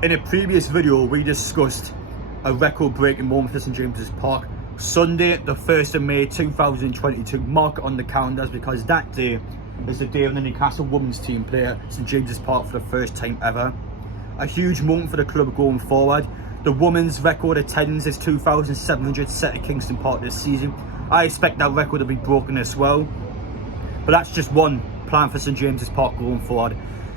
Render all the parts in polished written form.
In a previous video, we discussed a record-breaking moment for St James's Park. Sunday, the 1st of May 2022. Mark it on the calendars because that day is the day when the Newcastle women's team play at St James's Park for the first time ever. A huge moment for the club going forward. The women's record attendance is 2,700 set at Kingston Park this season. I expect that record to be broken as well. But that's just one plan for St James's Park going forward.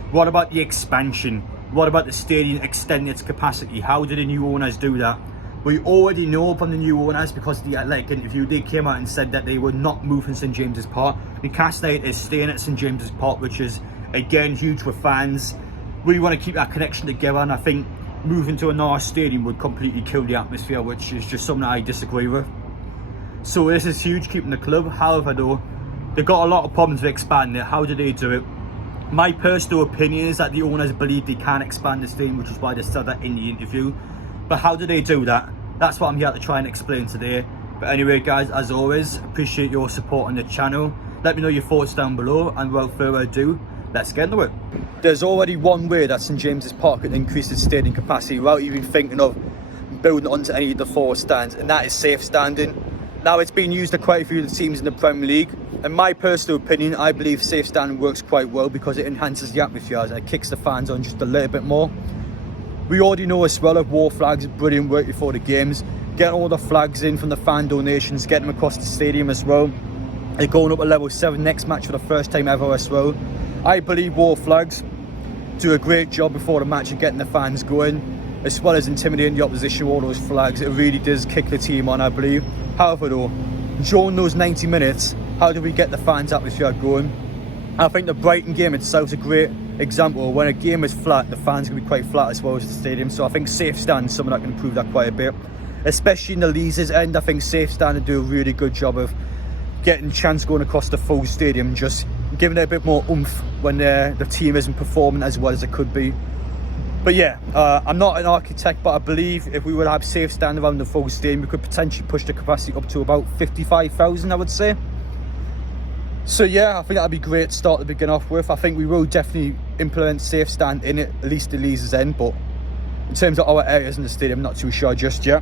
What about the expansion? What about the stadium extending its capacity? How did the new owners do that? We already know from the new owners because the Athletic interview, they came out and said that they were not moving St James's Park. Newcastle is staying at St James's Park, which is again huge for fans. We want to keep that connection together, and I think moving to another stadium would completely kill the atmosphere, which is just something I disagree with. So this is huge, keeping the club. However though, they've got a lot of problems with expanding it. How do they do it? My personal opinion is that the owners believe they can expand the stadium, which is why they said that in the interview. But how do they do that? That's what I'm here to try and explain today. But anyway guys, as always, appreciate your support on the channel. Let me know your thoughts down below, and without further ado, let's get into it. There's already one way that St James's Park can increase its stadium capacity without even thinking of building onto any of the four stands, and that is safe standing. Now, it's been used at quite a few of the teams in the Premier League. In my personal opinion, I believe safe standing works quite well because it enhances the atmosphere and it kicks the fans on just a little bit more. We already know as well of war flags, brilliant work before the games. Getting all the flags in from the fan donations, getting them across the stadium as well. They're going up to level 7 next match for the first time ever as well. I believe war flags do a great job before the match of getting the fans going, as well as intimidating the opposition with all those flags. It really does kick the team on, I believe. However though, during those 90 minutes, how do we get the fans atmosphere going? I think the Brighton game itself is a great example. When a game is flat, the fans can be quite flat as well as the stadium. So I think safe stand is something that can improve that quite a bit. Especially in the Leeds' end, I think safe stand will do a really good job of getting chants going across the full stadium, just giving it a bit more oomph when the team isn't performing as well as it could be. But yeah, I'm not an architect, but I believe if we would have safe stand around the full stadium, we could potentially push the capacity up to about 55,000, I would say. So yeah, I think that'd be great to start to begin off with. I think we will definitely implement safe stand in it, at least the Leeds' end, but in terms of our areas in the stadium, I'm not too sure just yet.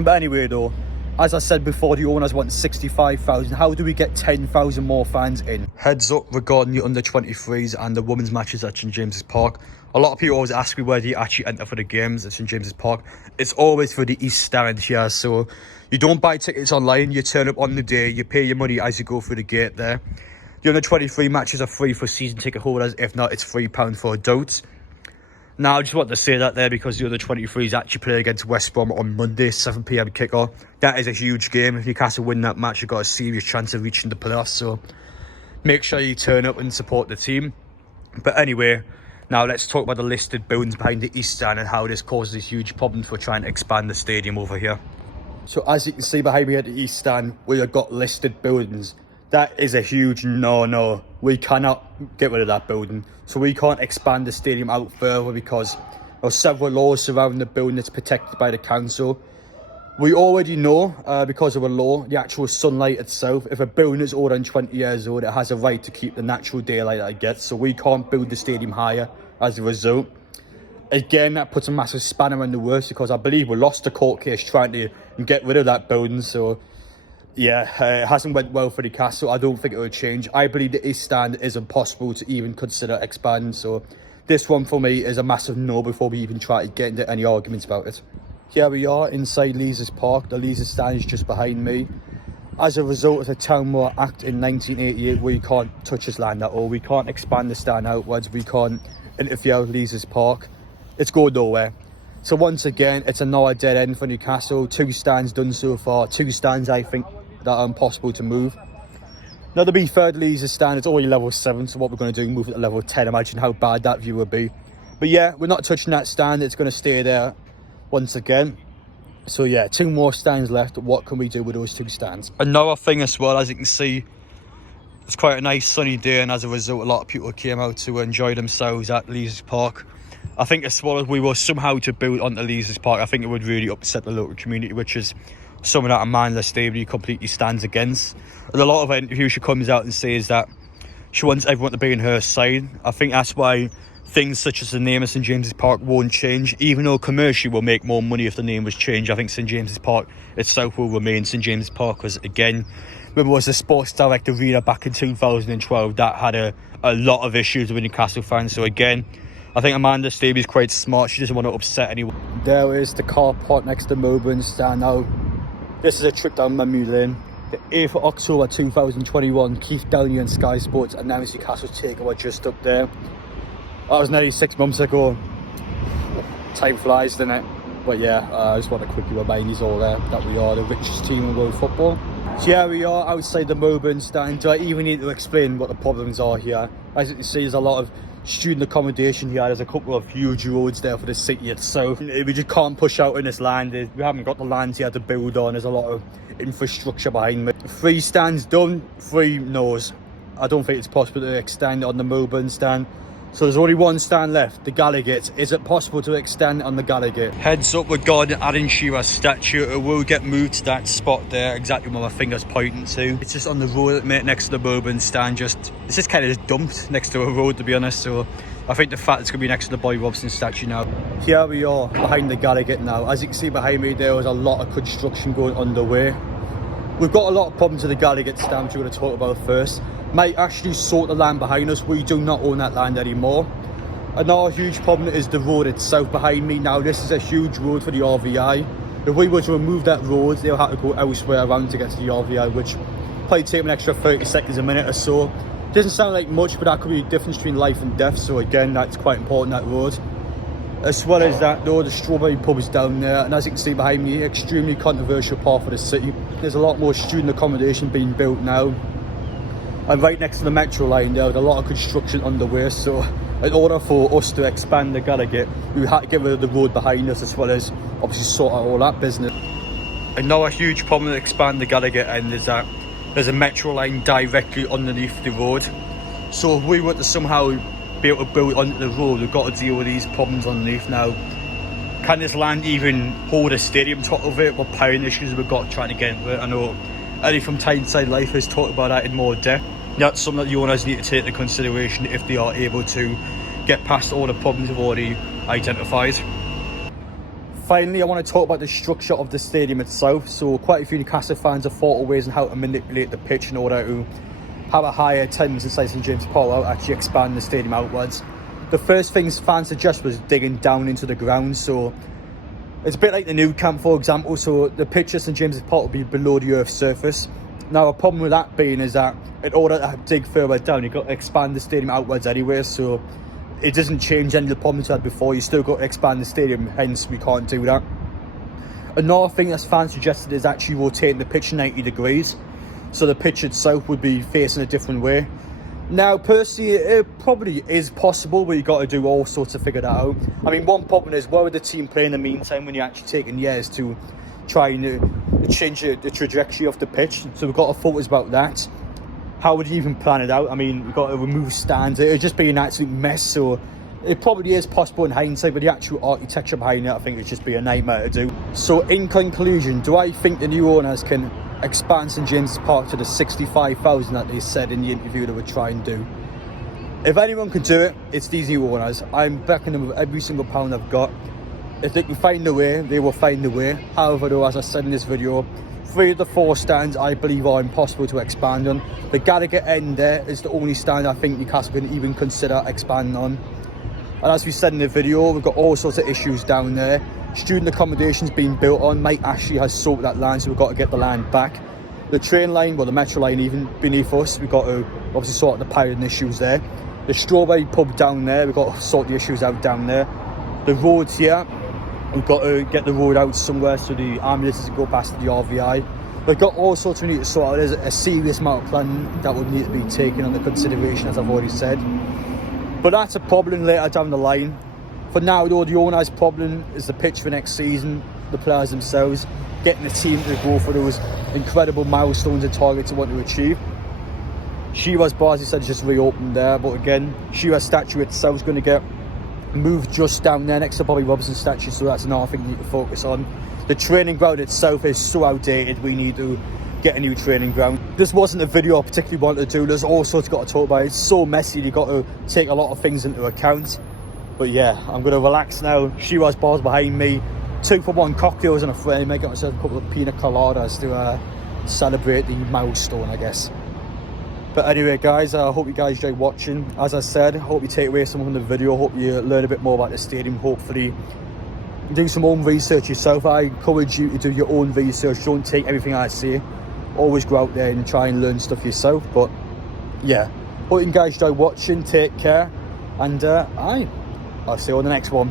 But anyway though, as I said before, the owners want 65,000. How do we get 10,000 more fans in? Heads up regarding the under-23s and the women's matches at St James's Park. A lot of people always ask me where do you actually enter for the games at St James's Park. It's always for the East Stand here, so you don't buy tickets online, you turn up on the day, you pay your money as you go through the gate there. The under-23 matches are free for season ticket holders. If not, it's £3 for adults. Now, I just want to say that there because the under-23s actually play against West Brom on Monday, 7 PM kickoff. That is a huge game. If Newcastle win that match, you've got a serious chance of reaching the playoffs. So make sure you turn up and support the team. But anyway, now let's talk about the listed buildings behind the East Stand and how this causes huge problems for trying to expand the stadium over here. So as you can see behind me at the East Stand, we have got listed buildings. That is a huge no. We cannot get rid of that building. So we can't expand the stadium out further because there are several laws surrounding the building that's protected by the council. We already know, because of a law, the actual sunlight itself, if a building is older than 20 years old, it has a right to keep the natural daylight that it gets. So we can't build the stadium higher as a result. Again, that puts a massive spanner in the works because I believe we lost a court case trying to get rid of that building. So yeah, it hasn't went well for Newcastle. I don't think it will change. I believe the East Stand is impossible to even consider expanding. So this one for me is a massive no before we even try to get into any arguments about it. Here we are inside Leeds' Park. The Leeds Stand is just behind me. As a result of the Town Moor Act in 1988, we can't touch this land at all. We can't expand the stand outwards. We can't interfere with Leeds' Park. It's going nowhere. So once again, it's another dead end for Newcastle. 2 stands done so far. 2 stands, I think, that are impossible to move. Now, to be fair, Leeds' stand, it's already level 7, so what we're going to do, move it to level 10. Imagine how bad that view would be. But yeah, we're not touching that stand. It's going to stay there once again. So yeah, 2 more stands left. What can we do with those 2 stands? Another thing as well, as you can see, it's quite a nice sunny day, and as a result, a lot of people came out to enjoy themselves at Leeds Park. I think as well as we were somehow to build onto Leeds Park, I think it would really upset the local community, which is something that Amanda Staveley completely stands against. And a lot of interviews she comes out and says that she wants everyone to be on her side. I think that's why things such as the name of St James's Park won't change, even though commercially will make more money if the name was changed. I think St James's Park itself will remain St James's Park, because again, there was a Sports Direct Arena back in 2012 that had a lot of issues with Newcastle fans. So again, I think Amanda Staveley's quite smart. She doesn't want to upset anyone. There is the car park next to Melbourne stand. Now, this is a trip down memory lane. The 8th of October 2021, Keith Downey and Sky Sports announced Newcastle's takeover just up there. That was nearly 6 months ago. Time flies, doesn't it? But yeah, I just want to quickly remind you all there that we are the richest team in world football. So here we are outside the Melbourne stand. Do I even need to explain what the problems are here? As you can see, there's a lot of student accommodation here. There's a couple of huge roads there for the city itself. We just can't push out in this land. We haven't got the land here to build on. There's a lot of infrastructure behind me. 3 stands done, 3 no's. I don't think it's possible to extend on the Melbourne stand. So there's only 1 stand left, the Gallowgate. Is it possible to extend on the Gallowgate? Heads up regarding Adam Shearer's statue. It will get moved to that spot there, exactly where my finger's pointing to. It's just on the road next to the Melbourne stand. It's just kind of dumped next to a road, to be honest. So I think the fact it's going to be next to the Boy Robson statue now. Here we are behind the Gallowgate now. As you can see behind me, there was a lot of construction going underway. We've got a lot of problems with the Gallowgate stand, which we're going to talk about first. Might actually sort the land behind us. We do not own that land anymore. Another huge problem is the road itself behind me. Now, this is a huge road for the RVI. If we were to remove that road, they'll have to go elsewhere around to get to the RVI, which probably take an extra 30 seconds a minute or so. Doesn't sound like much, but that could be a difference between life and death. So again, that's quite important, that road. As well as that though, the Strawberry pub is down there, and as you can see behind me, extremely controversial part for the city. There's a lot more student accommodation being built now. And right next to the metro line there's a lot of construction underway, so in order for us to expand the Gallowgate, we had to get rid of the road behind us, as well as obviously sort out all that business. Another huge problem to expand the Gallowgate end is that there's a metro line directly underneath the road. So if we were to somehow be able to build onto the road, we've got to deal with these problems underneath now. Can this land even hold a stadium top of it? What powering issues we've got trying to get into it? I know Eddie from Tyneside Life has talked about that in more depth. That's something that the owners need to take into consideration if they are able to get past all the problems we've already identified. Finally, I want to talk about the structure of the stadium itself. So quite a few Newcastle fans have thought of ways on how to manipulate the pitch in order to have a higher attendance inside St James's Park, actually expand the stadium outwards. The first things fans suggest was digging down into the ground. So it's a bit like the new camp, for example. So the pitch at St James's Park will be below the earth's surface. Now, a problem with that being is that in order to dig further down, you've got to expand the stadium outwards anyway, so it doesn't change any of the problems we had before. You still got to expand the stadium, hence we can't do that. Another thing that's fans suggested is actually rotating the pitch 90 degrees, so the pitch itself would be facing a different way. Now, personally, it probably is possible, but you've got to do all sorts to figure that out. I mean, one problem is, where would the team play in the meantime when you're actually taking years to try and change the trajectory of the pitch? So we've got to focus about that. How would you even plan it out? I mean, we've got to remove stands. It would just be an absolute mess. So it probably is possible in hindsight, but the actual architecture behind it, I think it'd just be a nightmare to do. So in conclusion, do I think the new owners can expand St James's Park to the 65,000 that they said in the interview they would try and do? If anyone can do it, it's these new owners. I'm backing them with every single pound I've got. If they can find a way, they will find a way. However though, as I said in this video, 3 of the 4 stands I believe are impossible to expand on. The Gallowgate end there is the only stand I think Newcastle can even consider expanding on. And as we said in the video, we've got all sorts of issues down there. Student accommodation's being built on. Mike Ashley has sorted that land, so we've got to get the land back. The train line, well, the metro line even beneath us, we've got to obviously sort the piling issues there. The Strawberry pub down there, we've got to sort the issues out down there. The roads here, we've got to get the road out somewhere so the ambulances can go past the RVI. We've got all sorts we need to sort out. There's a serious amount of planning that would need to be taken under consideration, as I've already said. But that's a problem later down the line. For now though, the owner's problem is the pitch for next season, the players themselves, getting the team to go for those incredible milestones and targets they want to achieve. Shearer's bar, as you said, is just reopened there, but again, Shearer's statue itself is going to get moved just down there next to Bobby Robson's statue, so that's another thing we need to focus on. The training ground itself is so outdated, we need to get a new training ground. This wasn't a video I particularly wanted to do. There's all sorts got to talk about. It's so messy, you've got to take a lot of things into account. But yeah, I'm going to relax now. Shiraz bars behind me. 2-for-1 cocktails and a frame. Making myself a couple of pina coladas to celebrate the milestone, I guess. But anyway, guys, I hope you guys enjoyed watching. As I said, hope you take away something from the video. Hope you learn a bit more about the stadium. Hopefully, do some own research yourself. I encourage you to do your own research. Don't take everything I say. Always go out there and try and learn stuff yourself. But yeah, hope you guys enjoy watching. Take care, and I'll see you on the next one.